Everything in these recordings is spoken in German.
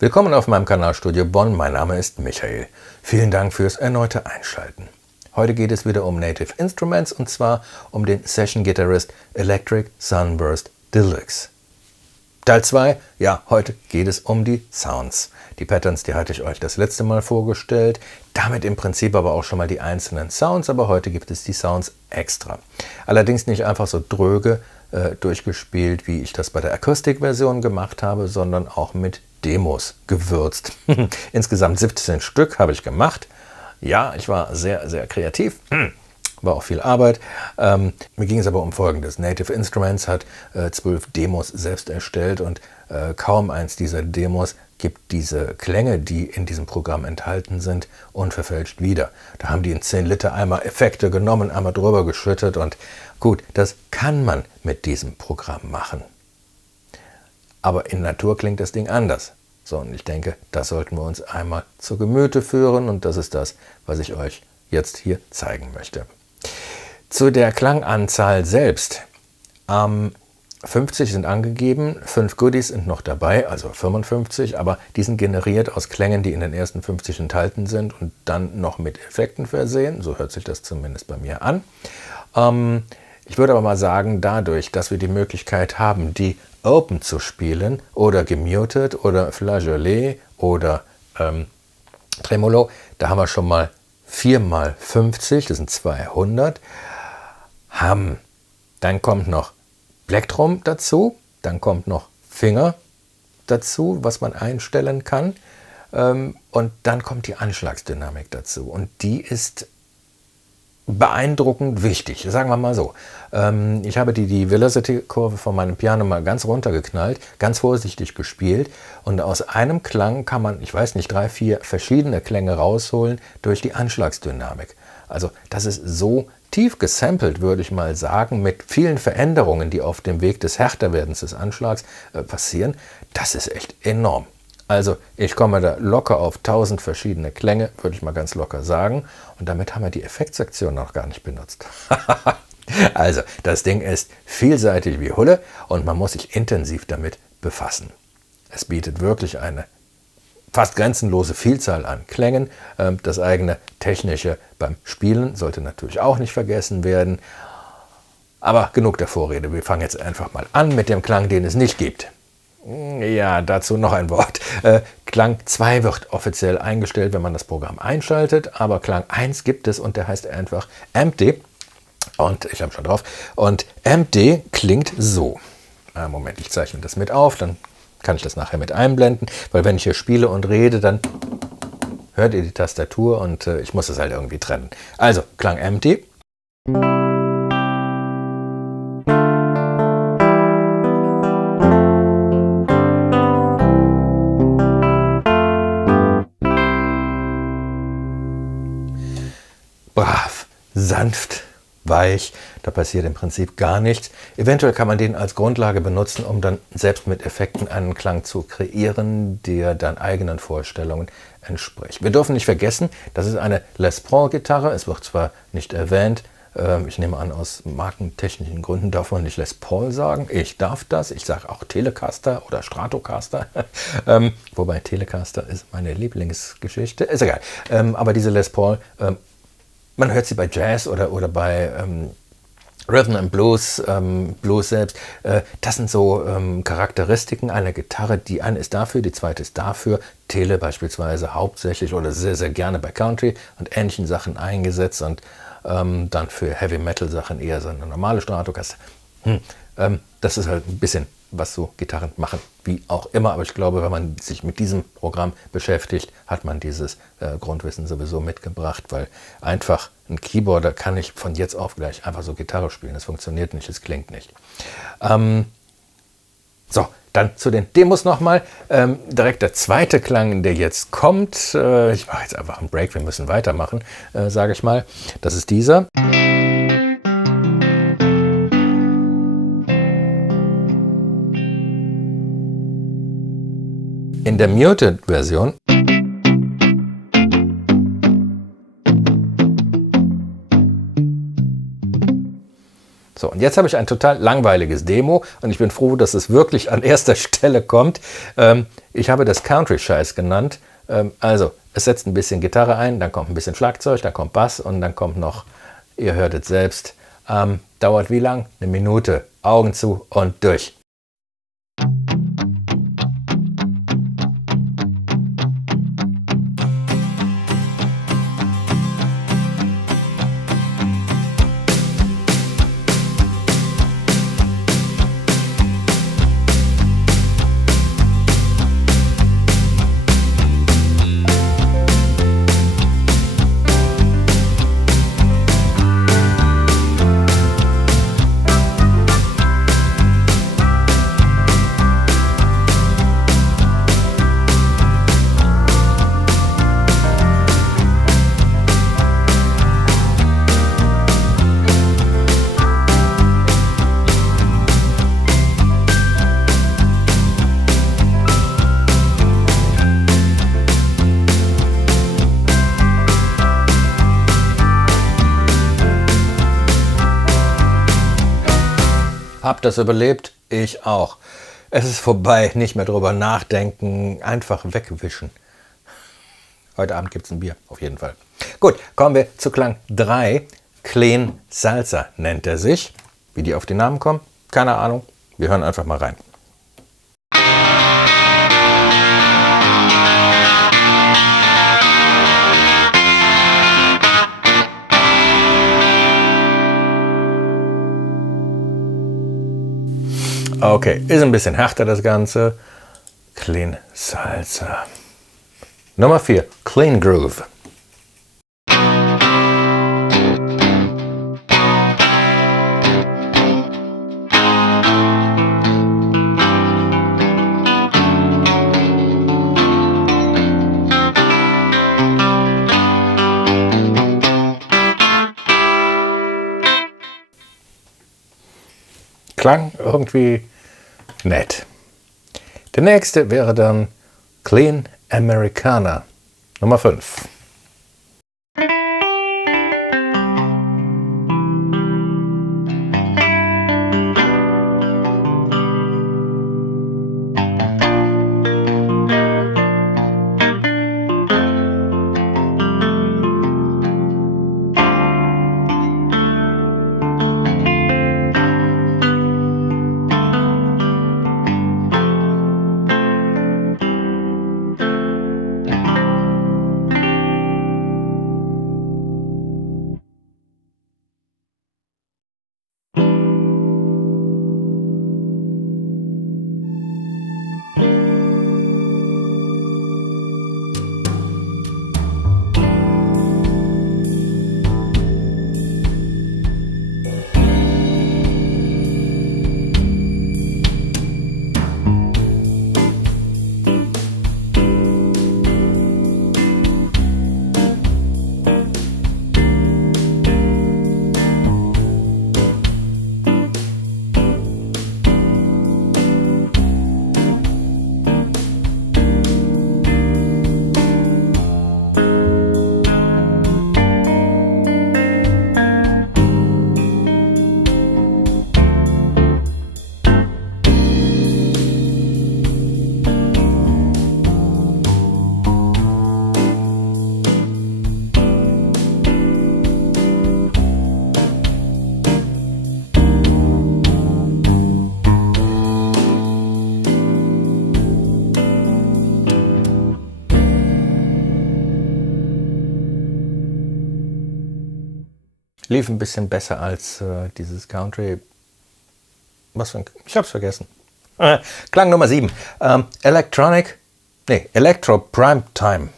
Willkommen auf meinem Kanal Studio Bonn, mein Name ist Michael. Vielen Dank fürs erneute Einschalten. Heute geht es wieder um Native Instruments und zwar um den Session Guitarist Electric Sunburst Deluxe. Teil 2, ja, heute geht es um die Sounds. Die Patterns, die hatte ich euch das letzte Mal vorgestellt, damit im Prinzip aber auch schon mal die einzelnen Sounds, aber heute gibt es die Sounds extra. Allerdings nicht einfach so dröge durchgespielt, wie ich das bei der Akustikversion gemacht habe, sondern auch mit Demos gewürzt. Insgesamt 17 Stück habe ich gemacht. Ja, ich war sehr, sehr kreativ. War auch viel Arbeit. Mir ging es aber um Folgendes. Native Instruments hat 12 Demos selbst erstellt und kaum eins dieser Demos gibt diese Klänge, die in diesem Programm enthalten sind, unverfälscht wieder. Da haben die in 10 Liter Eimer Effekte genommen, einmal drüber geschüttet und gut, das kann man mit diesem Programm machen. Aber in Natur klingt das Ding anders. So, und ich denke, das sollten wir uns einmal zu Gemüte führen und das ist das, was ich euch jetzt hier zeigen möchte. Zu der Klanganzahl selbst. 50 sind angegeben, 5 Goodies sind noch dabei, also 55, aber die sind generiert aus Klängen, die in den ersten 50 enthalten sind und dann noch mit Effekten versehen. So hört sich das zumindest bei mir an. Ich würde aber mal sagen, dadurch, dass wir die Möglichkeit haben, die Open zu spielen oder gemutet oder Flageolet oder Tremolo, da haben wir schon mal 4 mal 50, das sind 200. Dann kommt noch Plektrum dazu, dann kommt noch Finger dazu, was man einstellen kann. Und dann kommt die Anschlagsdynamik dazu. Und die ist beeindruckend wichtig, sagen wir mal so. Ich habe die Velocity-Kurve von meinem Piano mal ganz runtergeknallt, ganz vorsichtig gespielt und aus einem Klang kann man, ich weiß nicht, 3, 4 verschiedene Klänge rausholen durch die Anschlagsdynamik. Also das ist so tief gesampelt, würde ich mal sagen, mit vielen Veränderungen, die auf dem Weg des Härterwerdens des Anschlags passieren. Das ist echt enorm. Also ich komme da locker auf 1000 verschiedene Klänge, würde ich mal ganz locker sagen. Und damit haben wir die Effektsektion noch gar nicht benutzt. Also das Ding ist vielseitig wie Hulle und man muss sich intensiv damit befassen. Es bietet wirklich eine fast grenzenlose Vielzahl an Klängen. Das eigene Technische beim Spielen sollte natürlich auch nicht vergessen werden. Aber genug der Vorrede, wir fangen jetzt einfach mal an mit dem Klang, den es nicht gibt. Ja, dazu noch ein Wort. Klang 2 wird offiziell eingestellt, wenn man das Programm einschaltet, aber Klang 1 gibt es und der heißt einfach Empty. Und ich habe schon drauf. Und Empty klingt so. Moment, ich zeichne das mit auf, dann kann ich das nachher mit einblenden, weil wenn ich hier spiele und rede, dann hört ihr die Tastatur und ich muss es halt irgendwie trennen. Also, Klang Empty. Brav, sanft, weich, da passiert im Prinzip gar nichts. Eventuell kann man den als Grundlage benutzen, um dann selbst mit Effekten einen Klang zu kreieren, der dann eigenen Vorstellungen entspricht. Wir dürfen nicht vergessen, das ist eine Les Paul Gitarre, es wird zwar nicht erwähnt, ich nehme an, aus markentechnischen Gründen darf man nicht Les Paul sagen. Ich darf das. Ich sage auch Telecaster oder Stratocaster. Wobei Telecaster ist meine Lieblingsgeschichte. Ist egal. Aber diese Les Paul, man hört sie bei Jazz oder bei Rhythm and Blues, Blues selbst. Das sind so Charakteristiken einer Gitarre. Die eine ist dafür, die zweite ist dafür. Tele beispielsweise hauptsächlich oder sehr, sehr gerne bei Country und ähnlichen Sachen eingesetzt und dann für Heavy Metal Sachen eher so eine normale Stratocaster. Das ist halt ein bisschen, was so Gitarren machen, wie auch immer. Aber ich glaube, wenn man sich mit diesem Programm beschäftigt, hat man dieses Grundwissen sowieso mitgebracht, weil einfach ein Keyboarder kann nicht von jetzt auf gleich einfach so Gitarre spielen. Das funktioniert nicht, es klingt nicht. So, dann zu den Demos nochmal. Direkt der zweite Klang, der jetzt kommt. Ich mache jetzt einfach einen Break, wir müssen weitermachen, sage ich mal. Das ist dieser. In der Muted-Version So, und jetzt habe ich ein total langweiliges Demo und ich bin froh, dass es wirklich an erster Stelle kommt. Ich habe das Country-Scheiß genannt. Also, es setzt ein bisschen Gitarre ein, dann kommt ein bisschen Schlagzeug, dann kommt Bass und dann kommt noch, ihr hört es selbst, dauert wie lang? 1 Minute. Augen zu und durch. Hab das überlebt? Ich auch. Es ist vorbei, nicht mehr drüber nachdenken, einfach wegwischen. Heute Abend gibt es ein Bier, auf jeden Fall. Gut, kommen wir zu Klang 3. Clean Salsa nennt er sich. Wie die auf den Namen kommen, keine Ahnung. Wir hören einfach mal rein. Okay, ist ein bisschen härter das Ganze. Clean Salsa. Nummer 4, Clean Groove. Klang irgendwie nett. Der nächste wäre dann Clean Americana, Nummer 5. Lief ein bisschen besser als dieses Country. Was für ein. Ich hab's vergessen. Klang Nummer 7. Electro Primetime.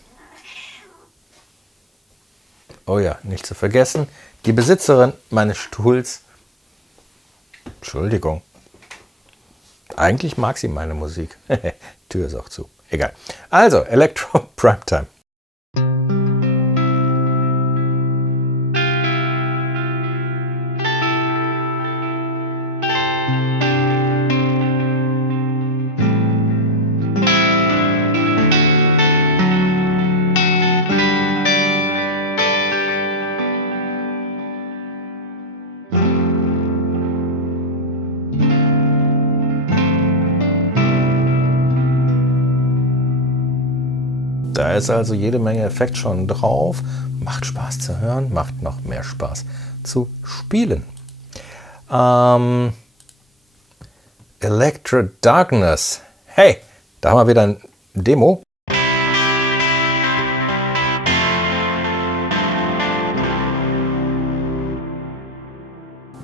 Oh ja, nicht zu vergessen. Die Besitzerin meines Stuhls. Entschuldigung. Eigentlich mag sie meine Musik. Tür ist auch zu. Egal. Also, Electro Primetime. Da ist also jede Menge Effekt schon drauf. Macht Spaß zu hören, macht noch mehr Spaß zu spielen. Electro Darkness. Hey, da haben wir wieder ein Demo.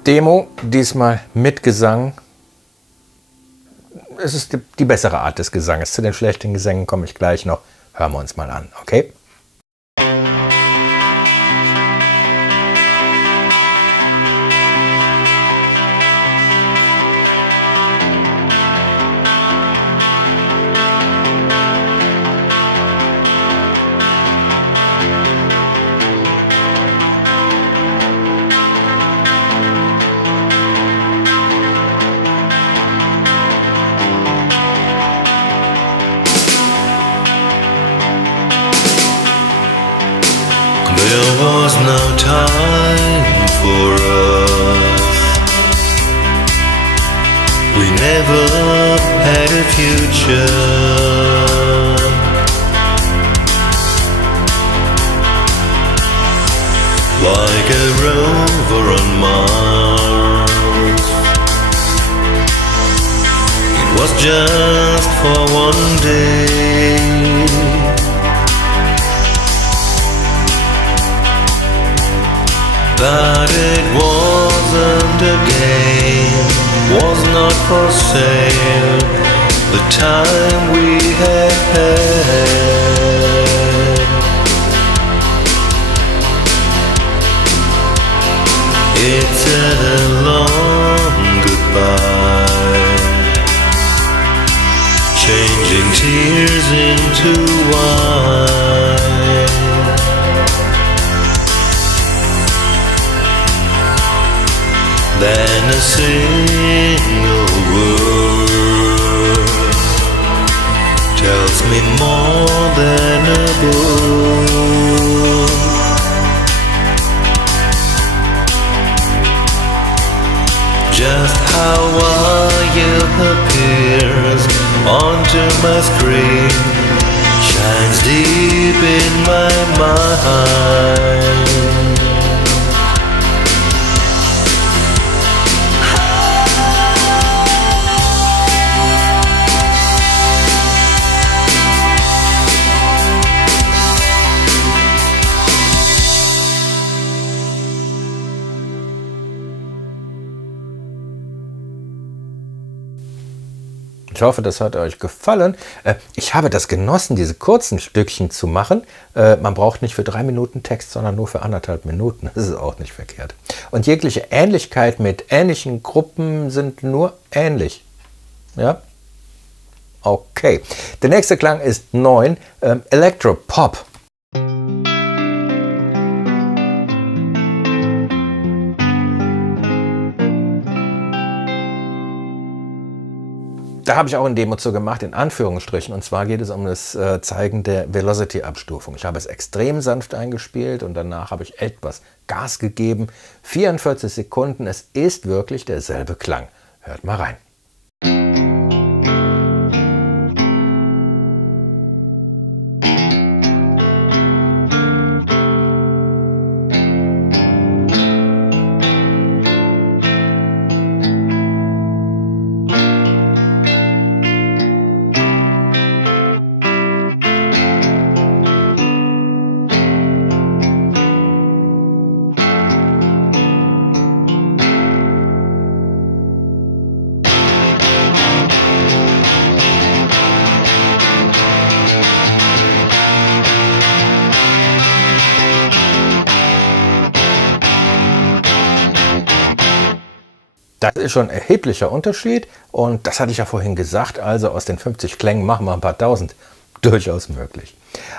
Demo, diesmal mit Gesang. Es ist die bessere Art des Gesanges. Zu den schlechten Gesängen komme ich gleich noch. Hören wir uns mal an, okay? There was no time for us. We never had a future. Like a rover on Mars, it was just for one day. But it wasn't a game, was not for sale, the time we had had. It's a long goodbye, changing tears into wine. Then a single word tells me more than a book. Just how you appears onto my screen shines deep in my mind. Ich hoffe, das hat euch gefallen. Ich habe das genossen, diese kurzen Stückchen zu machen. Man braucht nicht für 3 Minuten Text, sondern nur für 1,5 Minuten. Das ist auch nicht verkehrt. Und jegliche Ähnlichkeit mit ähnlichen Gruppen sind nur ähnlich. Ja? Okay. Der nächste Klang ist 9. Electropop. Da habe ich auch ein Demo zu gemacht, in Anführungsstrichen. Und zwar geht es um das Zeigen der Velocity-Abstufung. Ich habe es extrem sanft eingespielt und danach habe ich etwas Gas gegeben. 44 Sekunden, es ist wirklich derselbe Klang. Hört mal rein. Das ist schon ein erheblicher Unterschied und das hatte ich ja vorhin gesagt, also aus den 50 Klängen machen wir ein paar tausend. Durchaus möglich.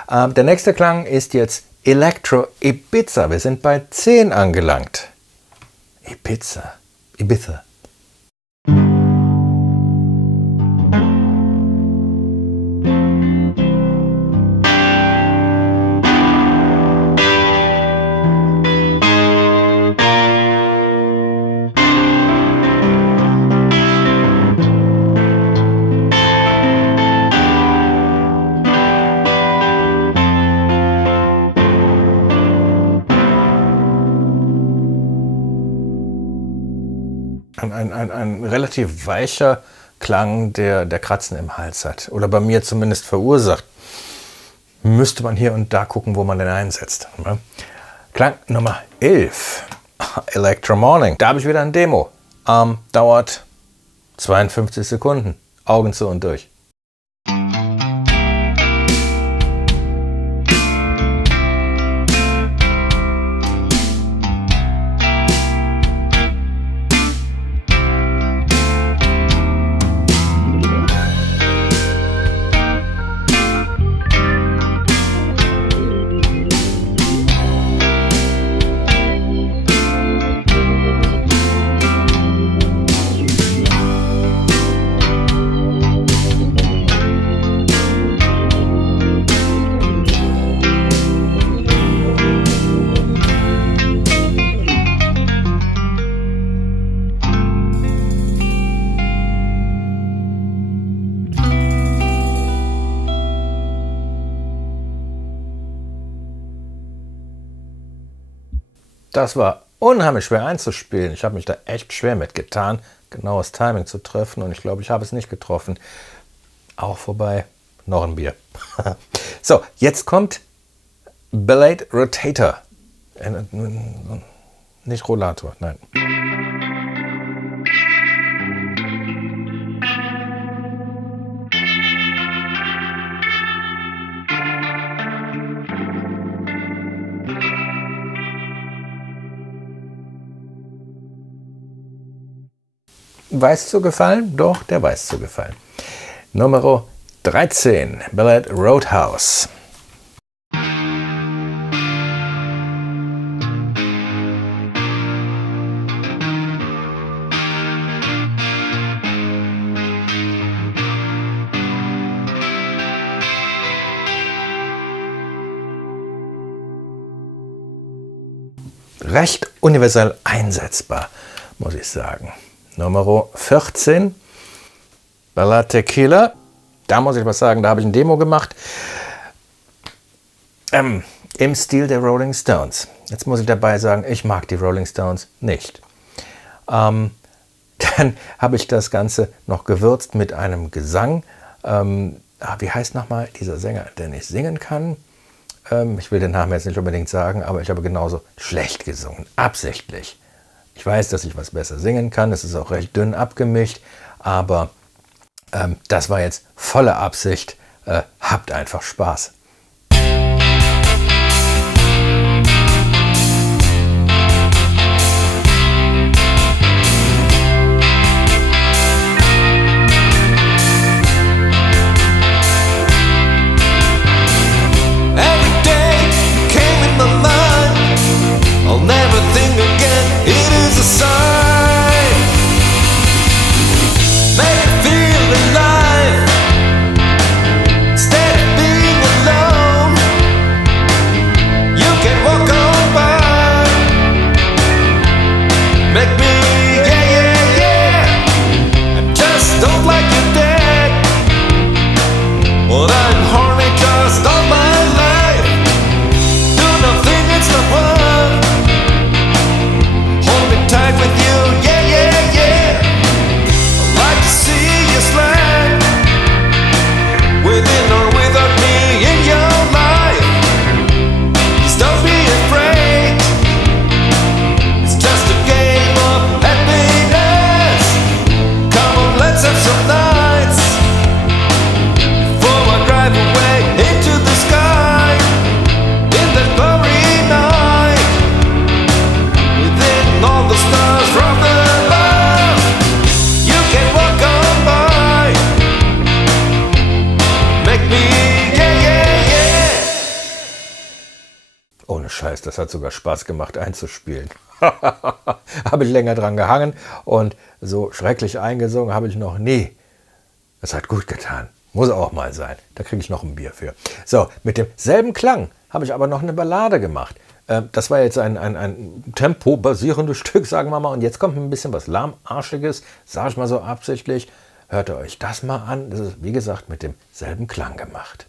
Der nächste Klang ist jetzt Electro Ibiza. Wir sind bei 10 angelangt. Ibiza. ein relativ weicher Klang, der Kratzen im Hals hat. Oder bei mir zumindest verursacht. Müsste man hier und da gucken, wo man den einsetzt. Ne? Klang Nummer 11. Electro Morning. Da habe ich wieder ein Demo. Dauert 52 Sekunden. Augen zu und durch. Das war unheimlich schwer einzuspielen. Ich habe mich da echt schwer mitgetan, genaues Timing zu treffen. Und ich glaube, ich habe es nicht getroffen. Auch vorbei. Noch ein Bier. So, jetzt kommt Blade Rotator. Nicht Rollator, nein. Weiß zu gefallen? Doch, der weiß zu gefallen. Nummer 13, Ballad Roadhouse. Recht universell einsetzbar, muss ich sagen. Nummer 14, Ballad Tequila. Da muss ich was sagen, da habe ich ein Demo gemacht. Im Stil der Rolling Stones. Jetzt muss ich dabei sagen, ich mag die Rolling Stones nicht. Dann habe ich das Ganze noch gewürzt mit einem Gesang. Wie heißt nochmal dieser Sänger, der nicht singen kann? Ich will den Namen jetzt nicht unbedingt sagen, aber ich habe genauso schlecht gesungen, absichtlich. Ich weiß, dass ich was besser singen kann, es ist auch recht dünn abgemischt, aber das war jetzt volle Absicht. Habt einfach Spaß. Ohne Scheiß, das hat sogar Spaß gemacht einzuspielen. Habe ich länger dran gehangen und so schrecklich eingesungen habe ich noch nie. Es hat gut getan. Muss auch mal sein. Da kriege ich noch ein Bier für. So, mit demselben Klang habe ich aber noch eine Ballade gemacht. Das war jetzt ein tempobasierendes Stück, sagen wir mal. Und jetzt kommt ein bisschen was Lahmarschiges, sage ich mal so absichtlich. Hört ihr euch das mal an. Das ist, wie gesagt, mit demselben Klang gemacht.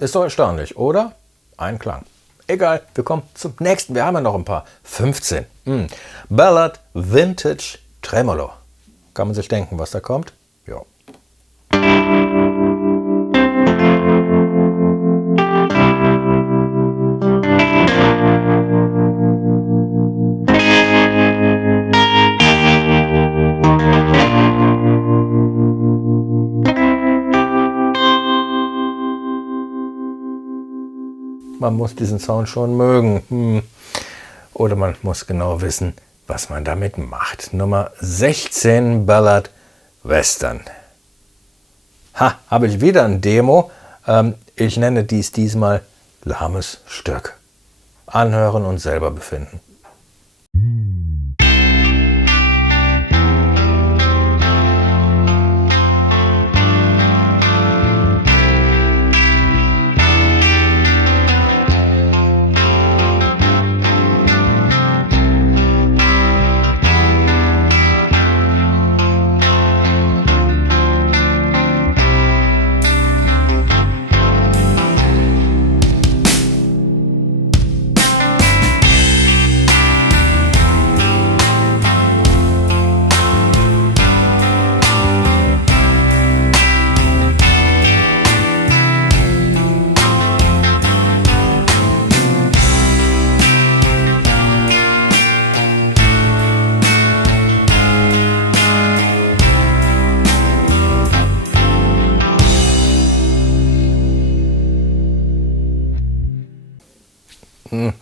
Ist doch erstaunlich, oder? Ein Klang. Egal, wir kommen zum nächsten. Wir haben ja noch ein paar. 15. Ballad Vintage Tremolo. Kann man sich denken, was da kommt? Ja. Man muss diesen Sound schon mögen. Oder man muss genau wissen, was man damit macht. Nummer 16, Ballad Western. Ha, habe ich wieder ein Demo. Ich nenne dies diesmal lahmes Stück. Anhören und selber befinden.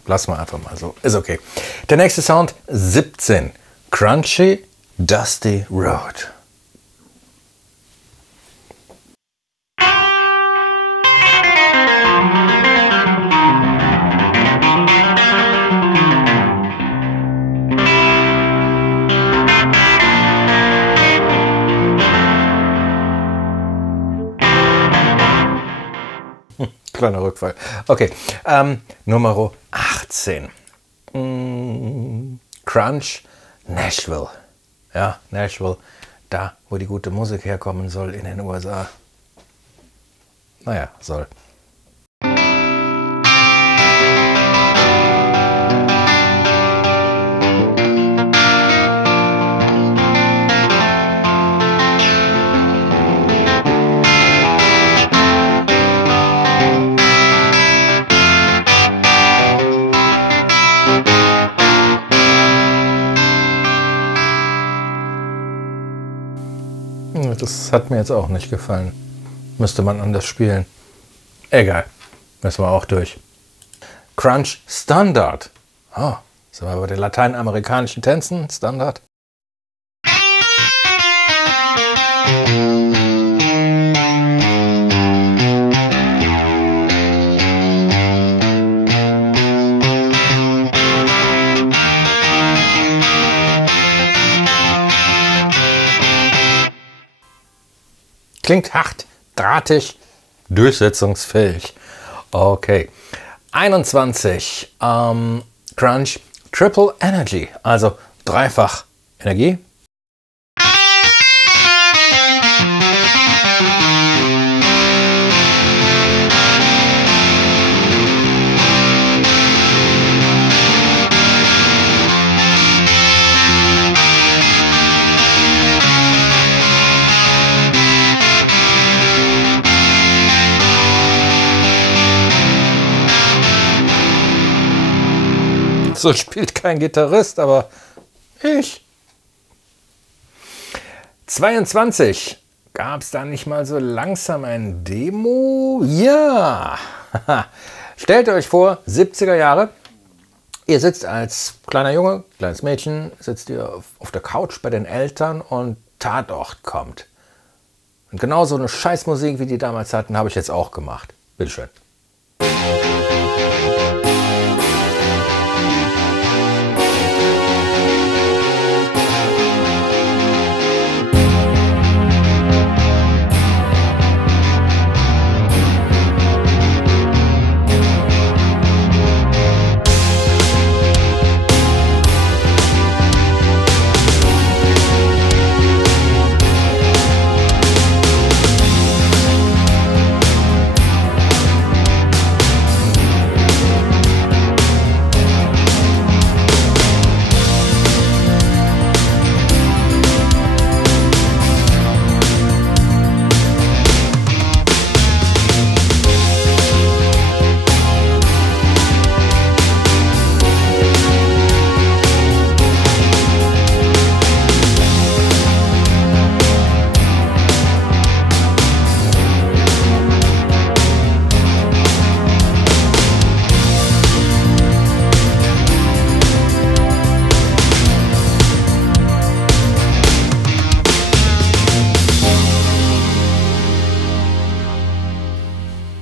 Lass mal einfach mal so. Ist okay. Der nächste Sound, 17. Crunchy Dusty Road. Kleiner Rückfall. Okay, Nummer 18. Crunch Nashville. Ja, Nashville, da, wo die gute Musik herkommen soll in den USA. Naja, soll. Das hat mir jetzt auch nicht gefallen. Müsste man anders spielen. Egal. Müssen wir auch durch. Crunch Standard. Oh, sind wir bei den lateinamerikanischen Tänzen? Standard. Klingt hart, drahtig, durchsetzungsfähig. Okay. 21. Crunch Triple Energy, also dreifach Energie. So spielt kein Gitarrist, aber ich. 22. Gab es da nicht mal so langsam ein Demo? Ja. Stellt euch vor, 70er Jahre. Ihr sitzt als kleiner Junge, kleines Mädchen, sitzt ihr auf der Couch bei den Eltern und Tatort kommt. Und genau so eine Scheißmusik, wie die damals hatten, habe ich jetzt auch gemacht. Bitteschön.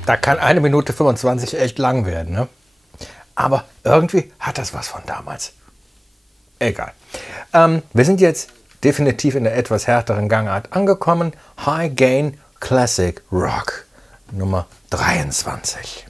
Da kann 1 Minute 25 echt lang werden, ne? Aber irgendwie hat das was von damals. Egal. Wir sind jetzt definitiv in der etwas härteren Gangart angekommen. High Gain Classic Rock Nummer 23.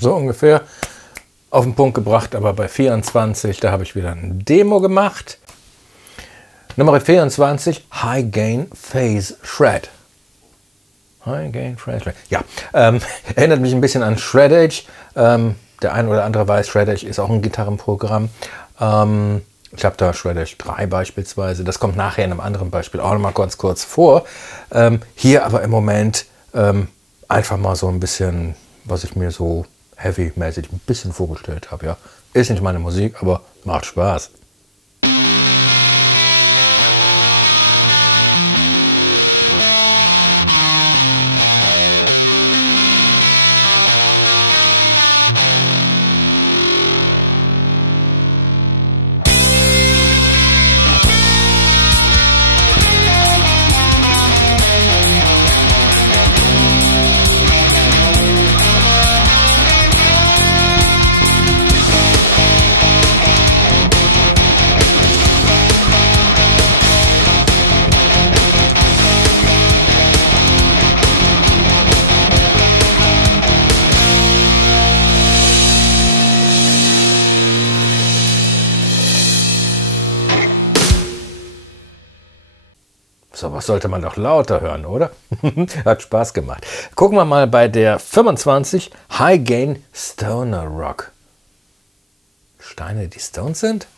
So ungefähr auf den Punkt gebracht, aber bei 24, da habe ich wieder eine Demo gemacht. Nummer 24, High Gain Phase Shred. High Gain Phase Shred. Ja, erinnert mich ein bisschen an Shred-Age. Der ein oder andere weiß, Shred-Age ist auch ein Gitarrenprogramm. Ich habe da Shred-Age 3 beispielsweise. Das kommt nachher in einem anderen Beispiel auch noch mal ganz kurz vor. Hier aber im Moment einfach mal so ein bisschen, was ich mir so heavy-mäßig ein bisschen vorgestellt habe. Ja. Ist nicht meine Musik, aber macht Spaß. So, was sollte man doch lauter hören, oder? Hat Spaß gemacht. Gucken wir mal bei der 25 High Gain Stoner Rock. Steine, die Stones sind?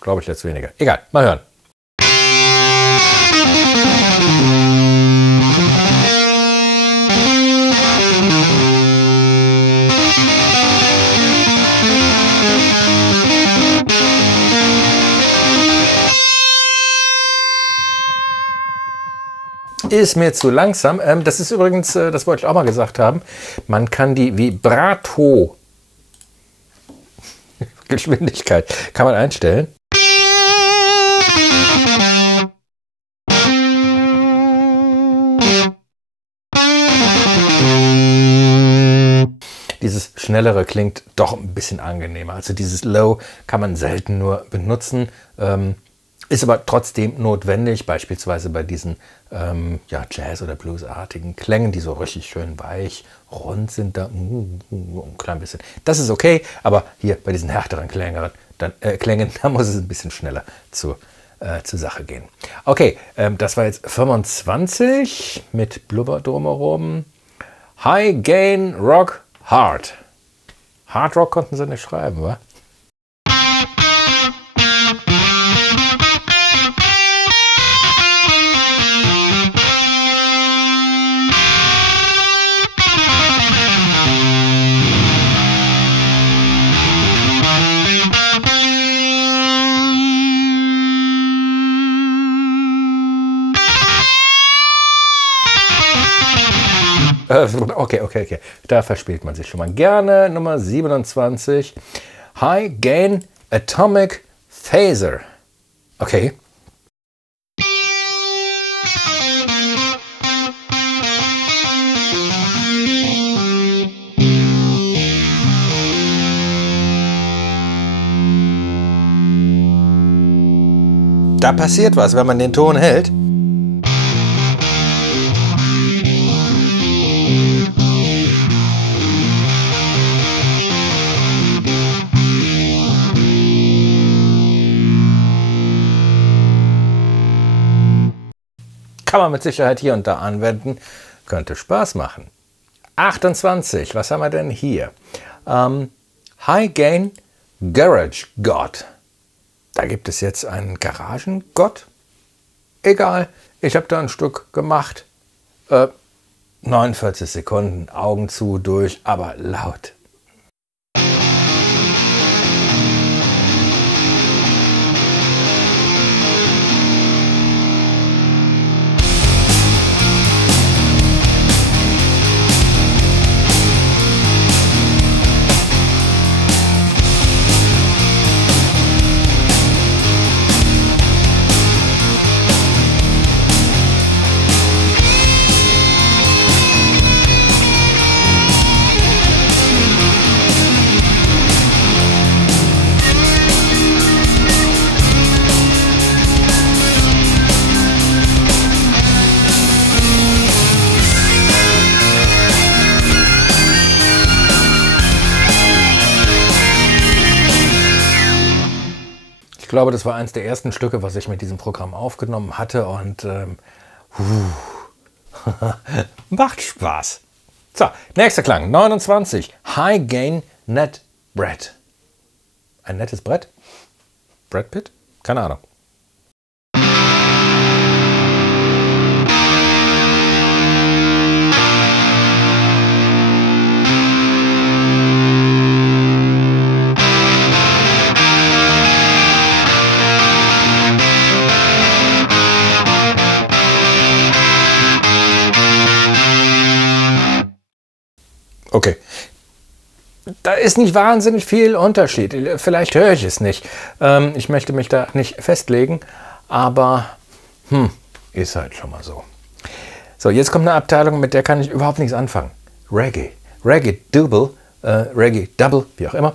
Glaube ich jetzt weniger. Egal, mal hören. Ist mir zu langsam. Das ist übrigens, das wollte ich auch mal gesagt haben, man kann die Vibrato-Geschwindigkeit kann man einstellen. Dieses Schnellere klingt doch ein bisschen angenehmer. Also dieses Low kann man selten nur benutzen. Ist aber trotzdem notwendig, beispielsweise bei diesen ja, Jazz- oder Bluesartigen Klängen, die so richtig schön weich, rund sind, da ein klein bisschen. Das ist okay, aber hier bei diesen härteren Klängen, da muss es ein bisschen schneller zur Sache gehen. Okay, das war jetzt 25 mit Blubber drumherum. High Gain Rock Hard. Hard Rock konnten sie nicht schreiben, wa? Okay. Da verspielt man sich schon mal gerne. Nummer 27. High Gain Atomic Phaser. Okay. Da passiert was, wenn man den Ton hält. Kann man mit Sicherheit hier und da anwenden. Könnte Spaß machen. 28, was haben wir denn hier? High Gain Garage God. Da gibt es jetzt einen Garagengott. Egal, ich habe da ein Stück gemacht. 49 Sekunden, Augen zu, durch, aber laut. glaube, das war eines der ersten Stücke, was ich mit diesem Programm aufgenommen hatte und macht Spaß. So, nächster Klang, 29. High Gain Net Bread. Ein nettes Brett? Brad Pitt? Keine Ahnung. Okay. Da ist nicht wahnsinnig viel Unterschied. Vielleicht höre ich es nicht. Ich möchte mich da nicht festlegen, aber ist halt schon mal so. So, jetzt kommt eine Abteilung, mit der kann ich überhaupt nichts anfangen. Reggae. Reggae Double, Reggae Double, wie auch immer.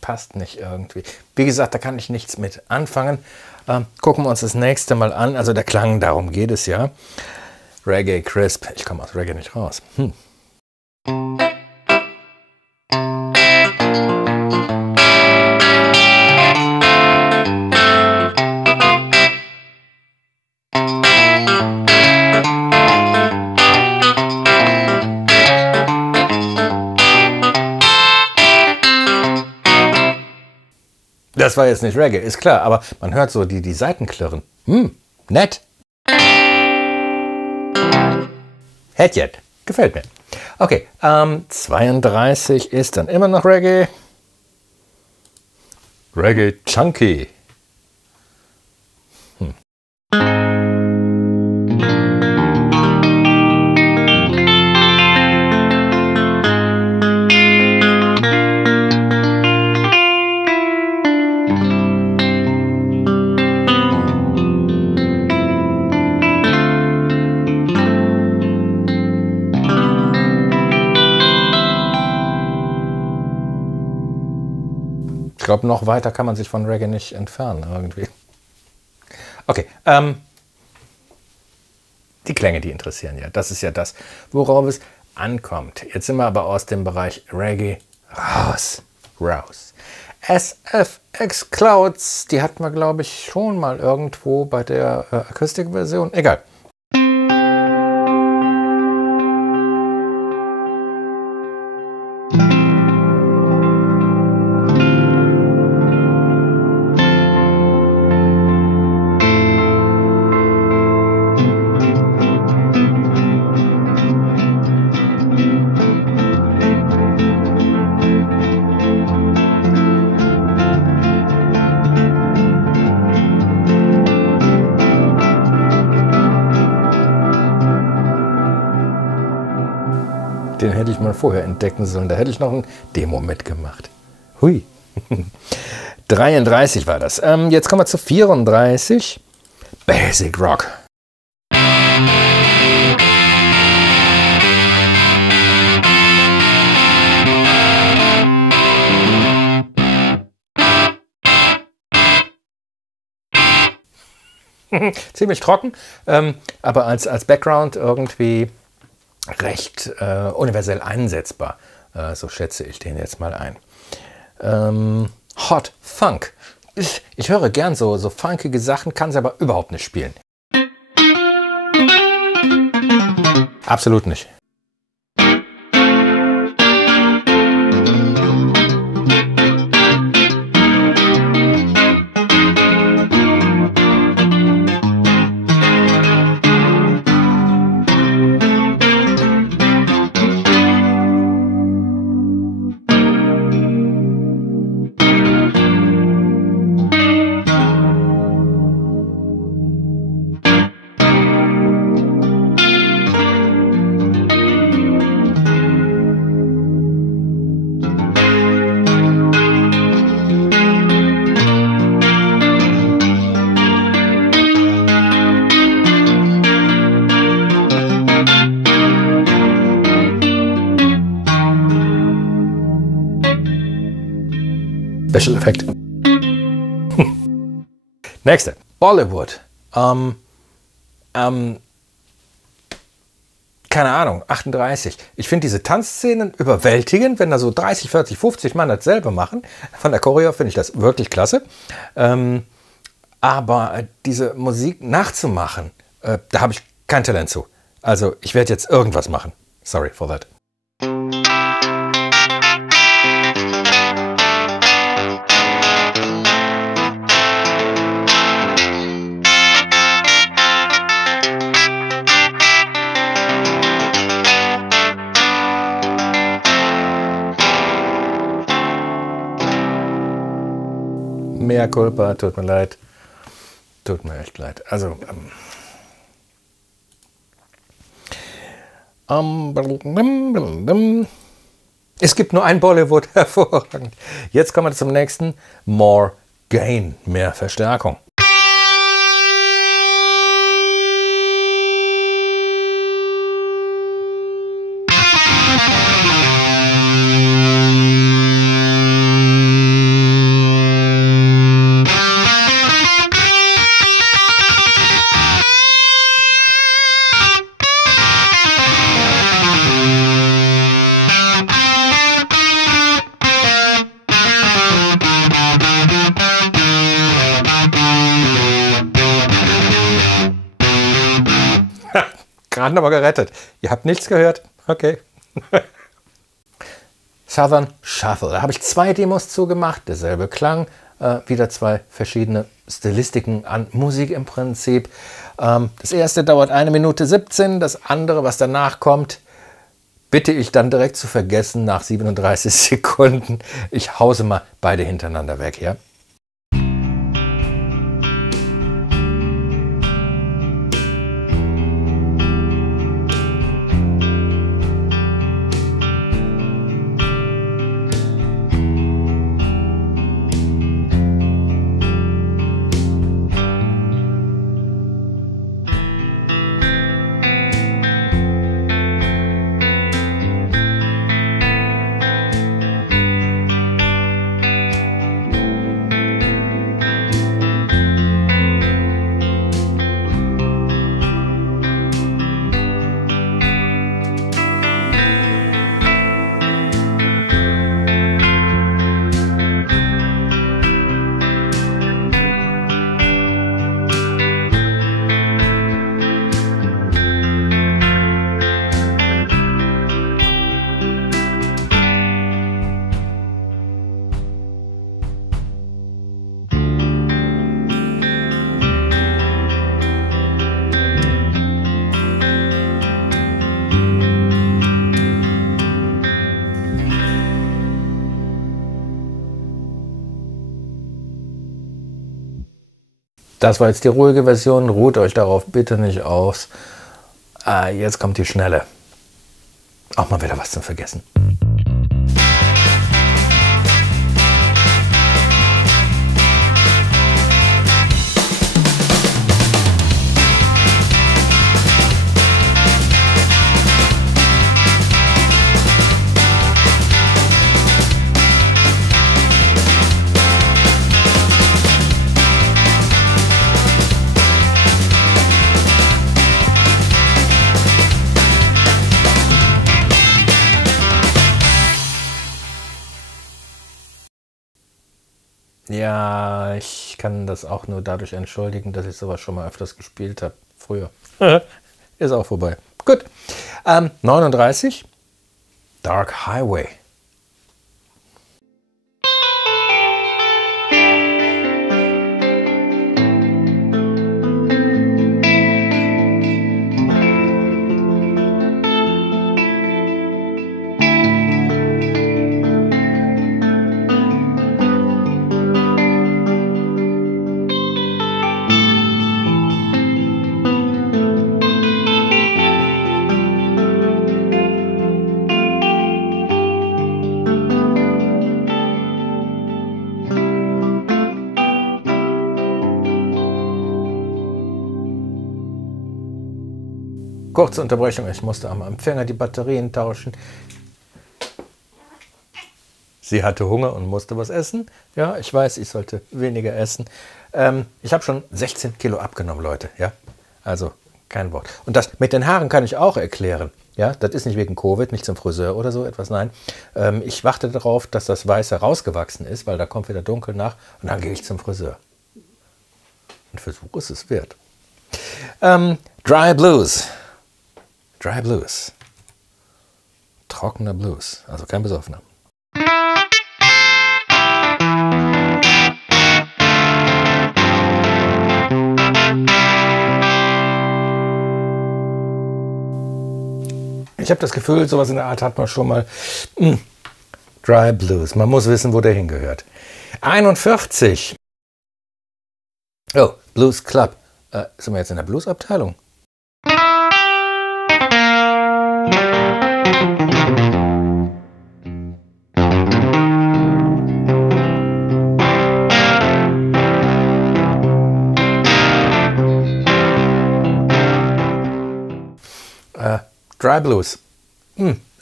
Passt nicht irgendwie. Wie gesagt, da kann ich nichts mit anfangen. Gucken wir uns das nächste Mal an. Also der Klang, darum geht es ja. Reggae Crisp. Ich komme aus Reggae nicht raus. Das war jetzt nicht Reggae, ist klar, aber man hört so die Saiten klirren. Nett. Hättjet. Gefällt mir. Okay, 32 ist dann immer noch Reggae. Reggae Chunky. Ich glaube, noch weiter kann man sich von Reggae nicht entfernen irgendwie. Okay, die Klänge, die interessieren ja. Das ist ja das, worauf es ankommt. Jetzt sind wir aber aus dem Bereich Reggae raus. SFX Clouds, die hatten wir, glaube ich, schon mal irgendwo bei der Akustikversion. Egal. Den hätte ich mal vorher entdecken sollen. Da hätte ich noch ein Demo mitgemacht. Hui. 33 war das. Jetzt kommen wir zu 34. Basic Rock. Ziemlich trocken, aber als Background irgendwie recht universell einsetzbar. So schätze ich den jetzt mal ein. Hot Funk. Ich höre gern so funkige Sachen, kann sie aber überhaupt nicht spielen. Absolut nicht. Special Effekt. Nächste. Bollywood. Keine Ahnung, 38. Ich finde diese Tanzszenen überwältigend, wenn da so 30, 40, 50 Mann dasselbe machen. Von der Choreo finde ich das wirklich klasse. Aber diese Musik nachzumachen, da habe ich kein Talent zu. Also ich werde jetzt irgendwas machen. Sorry for that. Mea culpa, tut mir leid. Tut mir echt leid. Also, es gibt nur ein Bollywood, hervorragend. Jetzt kommen wir zum nächsten. More Gain, mehr Verstärkung. Gerade aber gerettet. Ihr habt nichts gehört? Okay. Southern Shuffle. Da habe ich 2 Demos zugemacht. Derselbe Klang. Wieder 2 verschiedene Stilistiken an Musik im Prinzip. Das erste dauert 1 Minute 17. Das andere, was danach kommt, bitte ich dann direkt zu vergessen nach 37 Sekunden. Ich hause mal beide hintereinander weg, ja? Das war jetzt die ruhige Version. Ruht euch darauf bitte nicht aus. Jetzt kommt die schnelle. Auch mal wieder was zum Vergessen. Ja, ich kann das auch nur dadurch entschuldigen, dass ich sowas schon mal öfters gespielt habe. Früher. Ist auch vorbei. Gut. 39. Dark Highway. Kurze Unterbrechung, ich musste am Empfänger die Batterien tauschen. Sie hatte Hunger und musste was essen. Ja, ich weiß, ich sollte weniger essen. Ich habe schon 16 Kilo abgenommen, Leute. Ja, also kein Wort. Und das mit den Haaren kann ich auch erklären. Ja, das ist nicht wegen Covid, nicht zum Friseur oder so etwas. Nein, ich warte darauf, dass das Weiße rausgewachsen ist, weil da kommt wieder dunkel nach und dann gehe ich zum Friseur. Ein Versuch ist es wert. Dry Blues. Dry Blues. Trockener Blues, also kein besoffener. Ich habe das Gefühl, sowas in der Art hat man schon mal. Dry Blues. Man muss wissen, wo der hingehört. 41. Oh, Blues Club. Sind wir jetzt in der Blues-Abteilung? Dry Blues.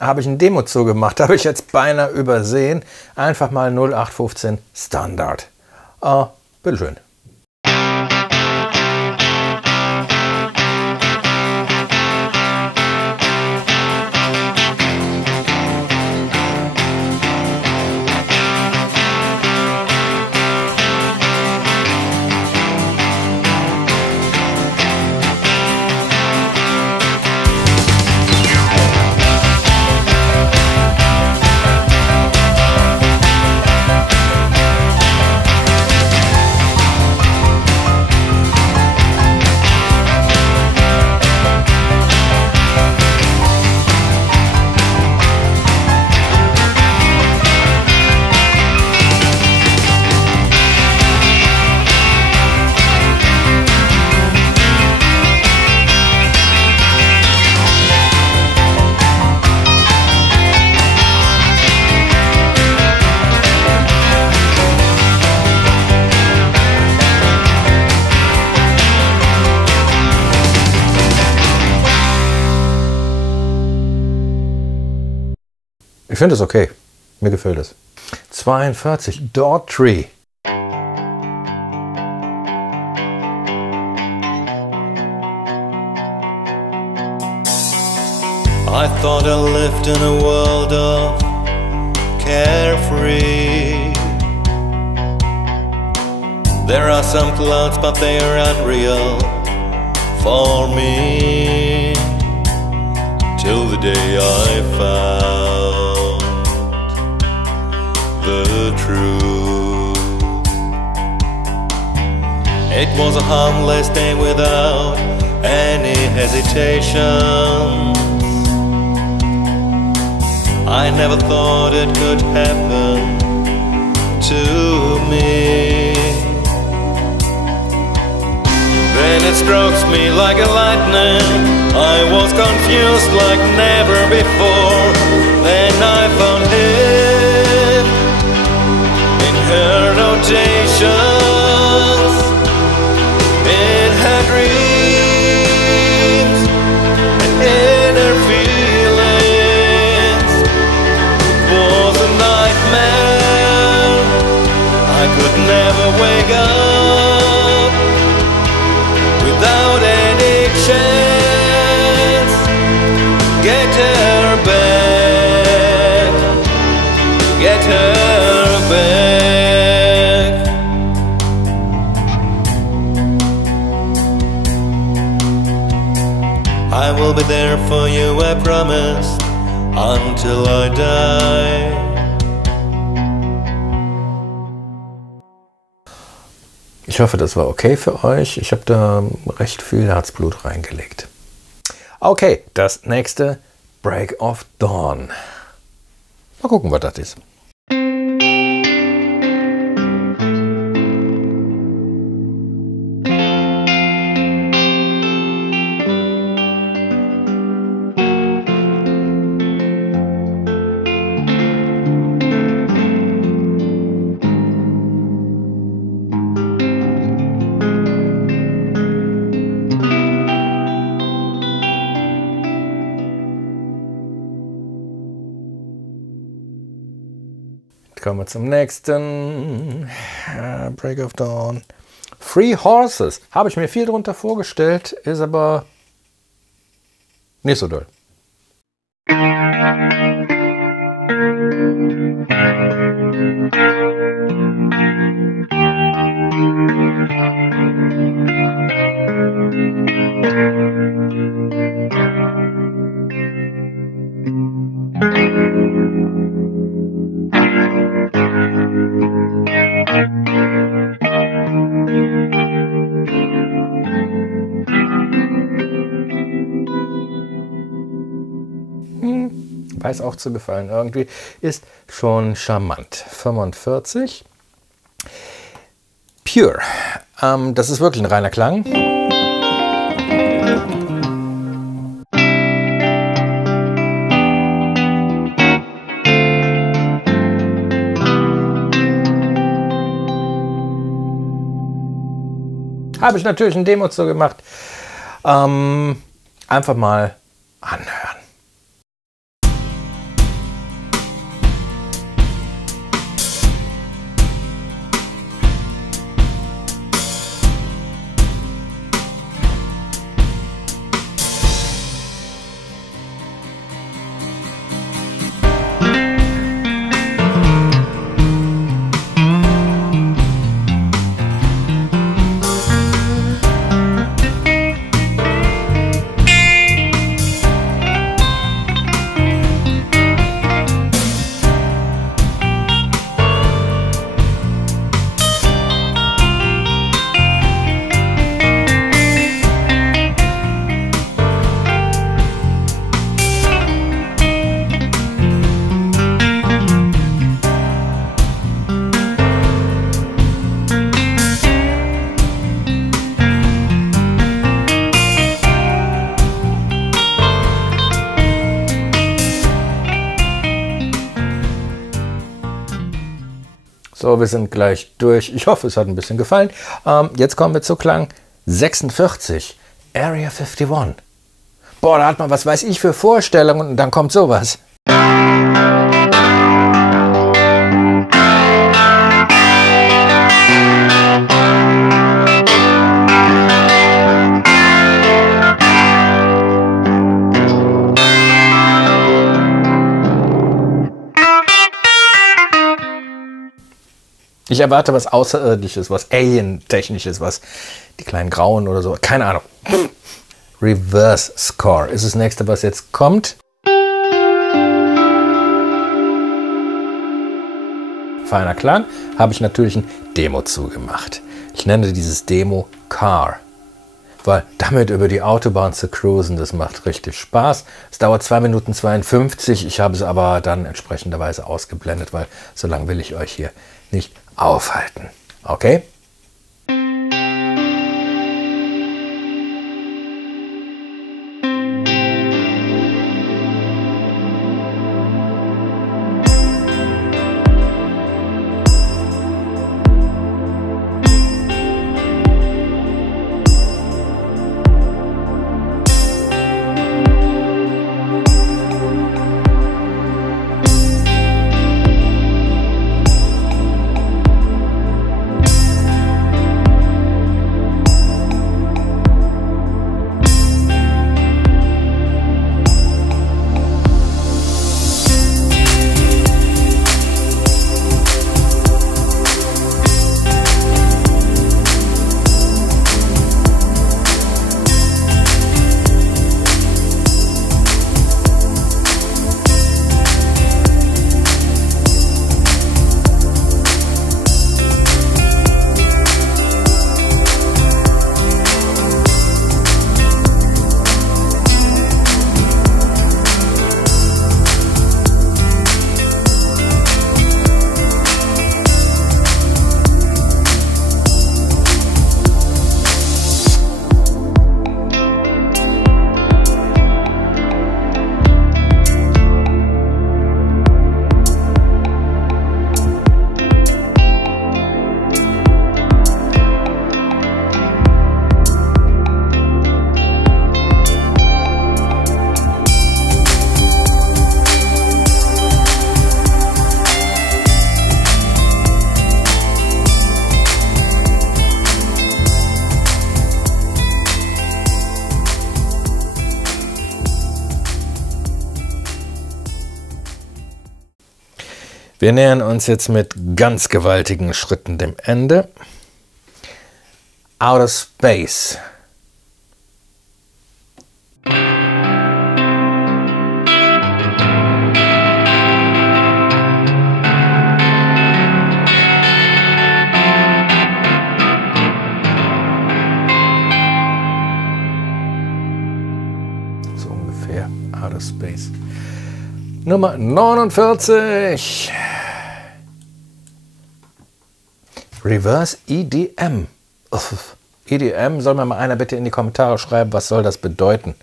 Habe ich ein Demo zugemacht, habe ich jetzt beinahe übersehen. Einfach mal 0815 Standard. Bitteschön. Ich finde es okay. Mir gefällt es. 42. Daughtry. I thought I lived in a world of carefree. There are some clouds, but they are unreal for me. Till the day I found the truth. It was a harmless day without any hesitation. I never thought it could happen to me. Then it strokes me like a lightning. I was confused like never before. Then I found him in her notations, in her dreams, and in her feelings. It was a nightmare. I could never wake up without any chance. Get her back, get her back. I will be there for you, I promise, until I die. Ich hoffe, das war okay für euch. Ich habe da recht viel Herzblut reingelegt. Okay, das nächste, Break of Dawn. Mal gucken, was das ist. Kommen wir zum nächsten. Break of Dawn. Free Horses. Habe ich mir viel drunter vorgestellt, ist aber nicht so doll. Weiß auch zu gefallen. Irgendwie ist schon charmant. 45. Pure. Das ist wirklich ein reiner Klang. Habe ich natürlich ein Demo zu gemacht. Einfach mal anhören. So, wir sind gleich durch. Ich hoffe, es hat ein bisschen gefallen. Jetzt kommen wir zu Klang 46. Area 51. Boah, da hat man, was weiß ich, für Vorstellungen und dann kommt sowas. Ich erwarte was Außerirdisches, was Alien-Technisches, was die kleinen Grauen oder so. Keine Ahnung. Reverse Score ist das nächste, was jetzt kommt. Feiner Klang. Habe ich natürlich ein Demo zugemacht. Ich nenne dieses Demo Car. Weil damit über die Autobahn zu cruisen, das macht richtig Spaß. Es dauert 2 Minuten 52. Ich habe es aber dann entsprechenderweise ausgeblendet, weil so lange will ich euch hier nicht aufhalten. Okay? Wir nähern uns jetzt mit ganz gewaltigen Schritten dem Ende. Outer Space. So ungefähr. Outer Space. Nummer 49. Reverse EDM. Uff. EDM, soll mir mal einer bitte in die Kommentare schreiben, was soll das bedeuten?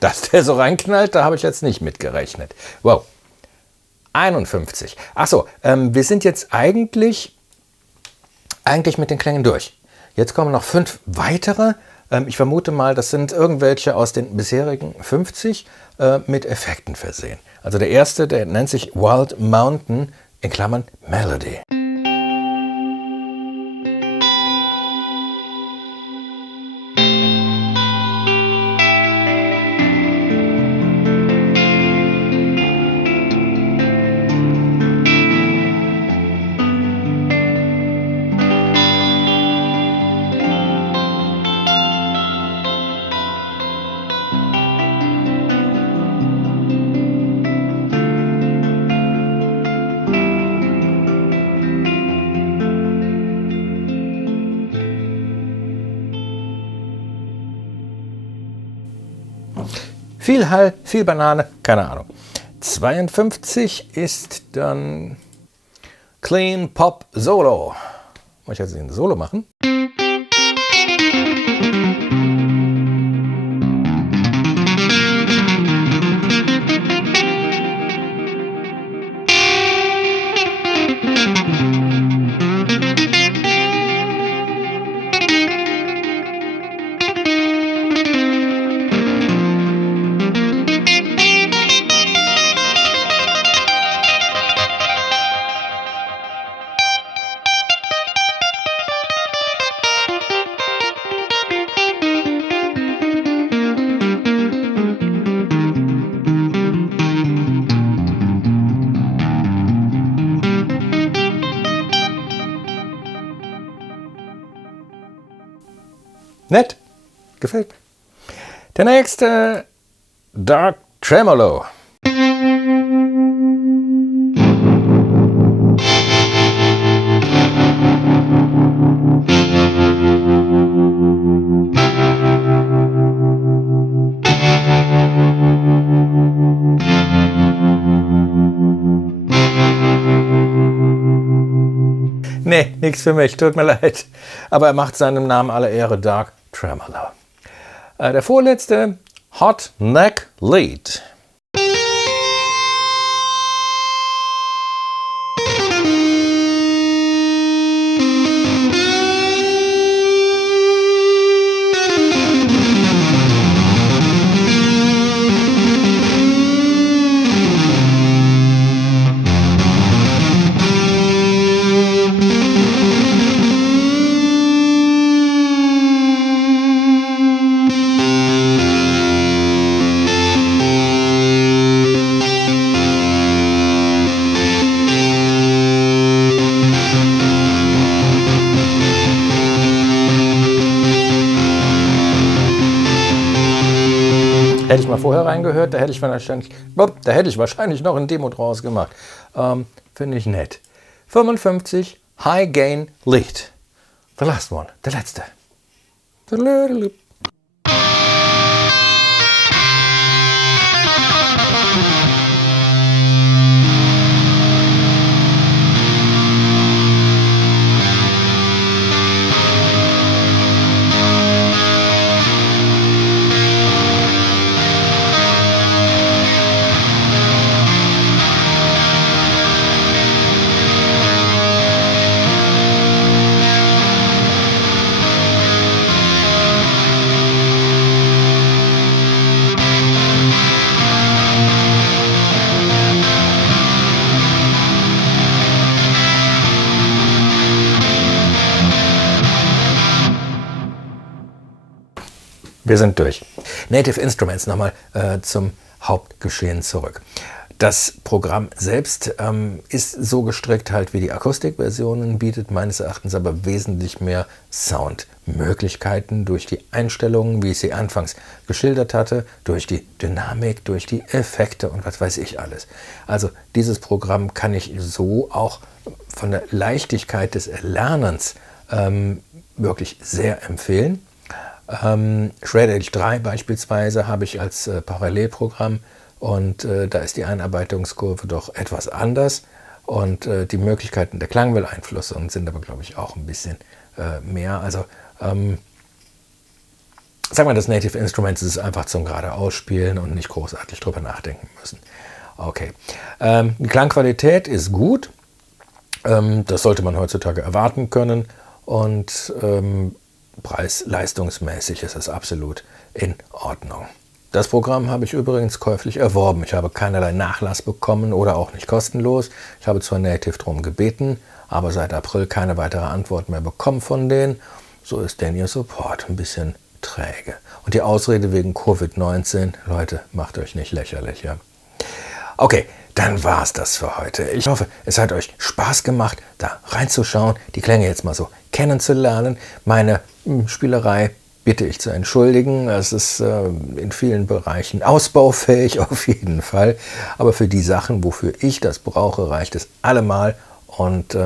Dass der so reinknallt, da habe ich jetzt nicht mitgerechnet. Wow. 51. Achso, wir sind jetzt eigentlich mit den Klängen durch. Jetzt kommen noch 5 weitere. Ich vermute mal, das sind irgendwelche aus den bisherigen 50 mit Effekten versehen. Also der erste, der nennt sich Wild Mountain in Klammern Melody. Viel Hall, viel Banane, keine Ahnung. 52 ist dann Clean Pop Solo. Muss ich jetzt ein Solo machen? Nett. Gefällt mir. Der nächste, Dark Tremolo. Nee, nichts für mich, tut mir leid. Aber er macht seinem Namen alle Ehre, Dark Tremolo. Der vorletzte, Hot Neck Lead. Hätte ich mal vorher reingehört, da hätte ich wahrscheinlich noch ein Demo draus gemacht. Finde ich nett. 55, High Gain Lead. The last one, der letzte. Wir sind durch. Native Instruments, nochmal zum Hauptgeschehen zurück. Das Programm selbst ist so gestrickt halt wie die Akustikversionen, bietet meines Erachtens aber wesentlich mehr Soundmöglichkeiten durch die Einstellungen, wie ich sie anfangs geschildert hatte, durch die Dynamik, durch die Effekte und was weiß ich alles. Also dieses Programm kann ich so auch von der Leichtigkeit des Erlernens wirklich sehr empfehlen. Shred Edge 3 beispielsweise habe ich als Parallelprogramm und da ist die Einarbeitungskurve doch etwas anders und die Möglichkeiten der Klangwelleinflüsse sind aber, glaube ich, auch ein bisschen mehr. Also sagen wir, das Native Instruments ist einfach zum gerade Ausspielen und nicht großartig drüber nachdenken müssen. Okay, die Klangqualität ist gut, das sollte man heutzutage erwarten können und preis-leistungsmäßig ist es absolut in Ordnung. Das Programm habe ich übrigens käuflich erworben. Ich habe keinerlei Nachlass bekommen oder auch nicht kostenlos. Ich habe zwar Native darum gebeten, aber seit April keine weitere Antwort mehr bekommen von denen. So ist denn ihr Support ein bisschen träge. Und die Ausrede wegen Covid-19, Leute, macht euch nicht lächerlich, ja. Okay, dann war es das für heute. Ich hoffe, es hat euch Spaß gemacht, da reinzuschauen, die Klänge jetzt mal so kennenzulernen. Meine Spielerei bitte ich zu entschuldigen. Es ist in vielen Bereichen ausbaufähig, auf jeden Fall. Aber für die Sachen, wofür ich das brauche, reicht es allemal. Und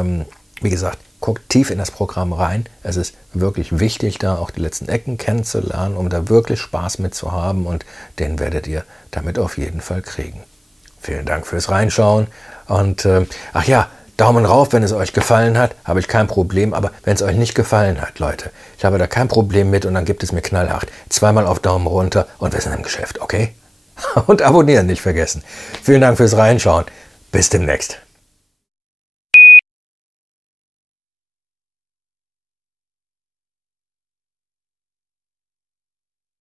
wie gesagt, guckt tief in das Programm rein. Es ist wirklich wichtig, da auch die letzten Ecken kennenzulernen, um da wirklich Spaß mit zu haben. Und den werdet ihr damit auf jeden Fall kriegen. Vielen Dank fürs Reinschauen. Und ach ja, Daumen rauf, wenn es euch gefallen hat, habe ich kein Problem. Aber wenn es euch nicht gefallen hat, Leute, ich habe da kein Problem mit und dann gibt es mir knallhart. Zweimal auf Daumen runter und wir sind im Geschäft, okay? Und abonnieren nicht vergessen. Vielen Dank fürs Reinschauen. Bis demnächst.